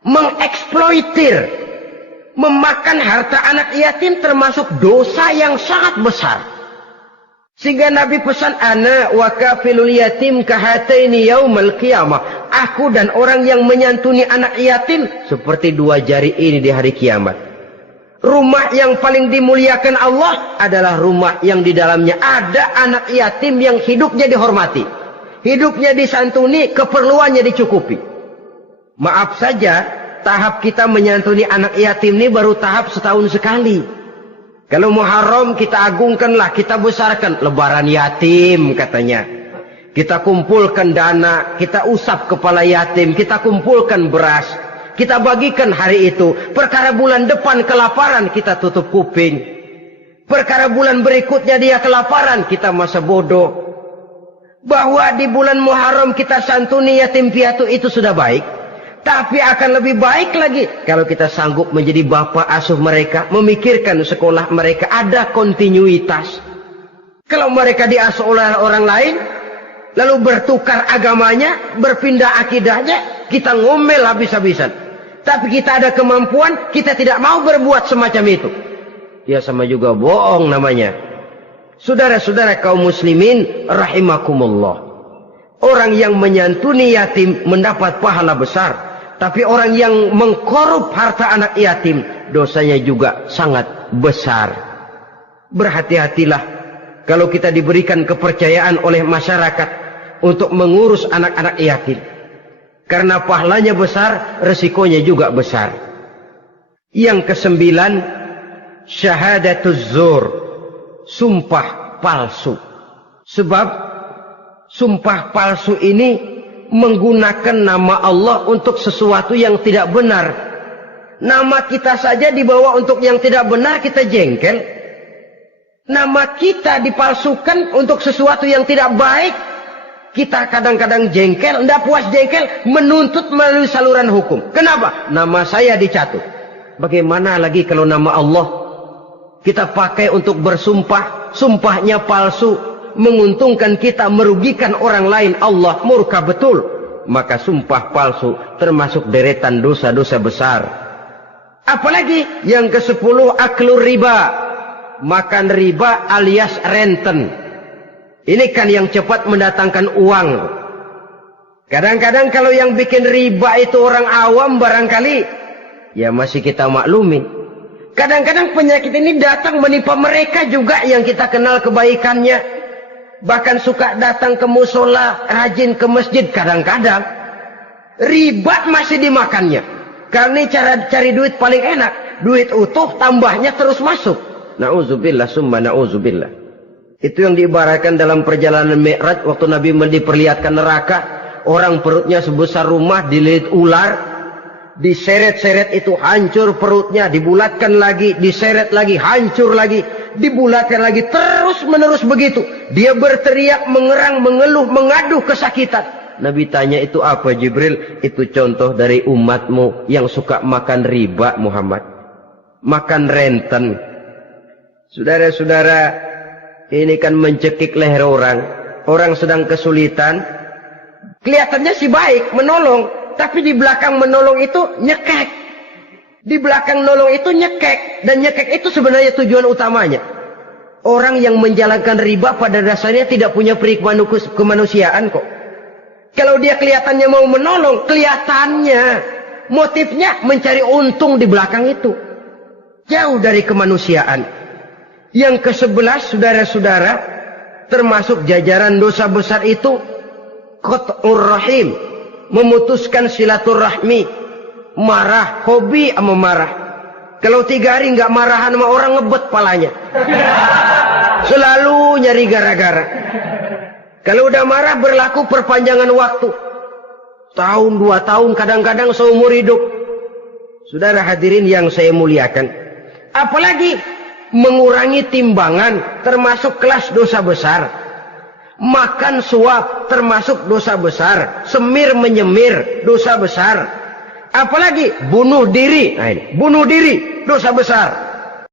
Mengeksploitir, memakan harta anak yatim termasuk dosa yang sangat besar. Sehingga Nabi pesan, ana wa kafilul yatim kahataini yaumal qiyamah. Aku dan orang yang menyantuni anak yatim seperti dua jari ini di hari kiamat. Rumah yang paling dimuliakan Allah adalah rumah yang di dalamnya ada anak yatim yang hidupnya dihormati, hidupnya disantuni, keperluannya dicukupi. Maaf saja, tahap kita menyantuni anak yatim ini baru tahap setahun sekali. Kalau Muharram kita agungkanlah, kita besarkan. Lebaran yatim katanya. Kita kumpulkan dana, kita usap kepala yatim, kita kumpulkan beras, kita bagikan hari itu. Perkara bulan depan kelaparan, kita tutup kuping. Perkara bulan berikutnya dia kelaparan, kita masa bodoh. Bahwa di bulan Muharram kita santuni yatim piatu itu sudah baik. Tapi akan lebih baik lagi kalau kita sanggup menjadi bapak asuh mereka, memikirkan sekolah mereka, ada kontinuitas. Kalau mereka diasuh oleh orang lain, lalu bertukar agamanya, berpindah akidahnya, kita ngomel habis-habisan. Tapi kita ada kemampuan, kita tidak mau berbuat semacam itu. Ya sama juga bohong namanya. Saudara-saudara kaum muslimin rahimakumullah. Orang yang menyantuni yatim mendapat pahala besar. Tapi orang yang mengkorup harta anak yatim, dosanya juga sangat besar. Berhati-hatilah kalau kita diberikan kepercayaan oleh masyarakat untuk mengurus anak-anak yatim. Karena pahalanya besar, resikonya juga besar. Yang kesembilan, syahadatuz zur, sumpah palsu. Sebab sumpah palsu ini menggunakan nama Allah untuk sesuatu yang tidak benar. Nama kita saja dibawa untuk yang tidak benar, kita jengkel. Nama kita dipalsukan untuk sesuatu yang tidak baik, kita kadang-kadang jengkel, tidak puas jengkel, menuntut melalui saluran hukum. Kenapa? Nama saya dicatut. Bagaimana lagi kalau nama Allah kita pakai untuk bersumpah, sumpahnya palsu, menguntungkan kita, merugikan orang lain, Allah murka betul. Maka sumpah palsu termasuk deretan dosa-dosa besar. Apalagi yang ke-10, aklur riba, makan riba alias renten. Ini kan yang cepat mendatangkan uang. Kadang-kadang kalau yang bikin riba itu orang awam barangkali, ya masih kita maklumi. Kadang-kadang penyakit ini datang menimpa mereka juga yang kita kenal kebaikannya. Bahkan suka datang ke musola, rajin ke masjid kadang-kadang. Riba masih dimakannya. Karena cara cari duit paling enak. Duit utuh tambahnya terus masuk. Na'udzubillah summa na'udzubillah. Itu yang diibaratkan dalam perjalanan Mi'raj waktu Nabi diperlihatkan neraka. Orang perutnya sebesar rumah dililit ular. Diseret-seret itu hancur perutnya. Dibulatkan lagi, diseret lagi, hancur lagi. Dibulatkan lagi, terus menerus begitu. Dia berteriak, mengerang, mengeluh, mengaduh kesakitan. Nabi tanya, itu apa Jibril? Itu contoh dari umatmu yang suka makan riba Muhammad. Makan renten. Saudara-saudara, ini kan mencekik leher orang. Orang sedang kesulitan. Kelihatannya sih baik, menolong. Tapi di belakang menolong itu nyekek. Di belakang nolong itu nyekek. Dan nyekek itu sebenarnya tujuan utamanya. Orang yang menjalankan riba pada dasarnya tidak punya perikman kemanusiaan kok. Kalau dia kelihatannya mau menolong, kelihatannya motifnya mencari untung di belakang itu. Jauh dari kemanusiaan. Yang ke-11, saudara-saudara, termasuk jajaran dosa besar itu, qat'ur rahim, memutuskan silaturahmi, marah, hobi sama marah. Kalau 3 hari nggak marahan sama orang, ngebet palanya. Selalu nyari gara-gara. Kalau udah marah berlaku perpanjangan waktu. Tahun, 2 tahun, kadang-kadang seumur hidup. Saudara hadirin yang saya muliakan. Apalagi mengurangi timbangan termasuk kelas dosa besar. Makan suap termasuk dosa besar. Semir menyemir dosa besar. Apalagi bunuh diri. Nah ini, bunuh diri dosa besar.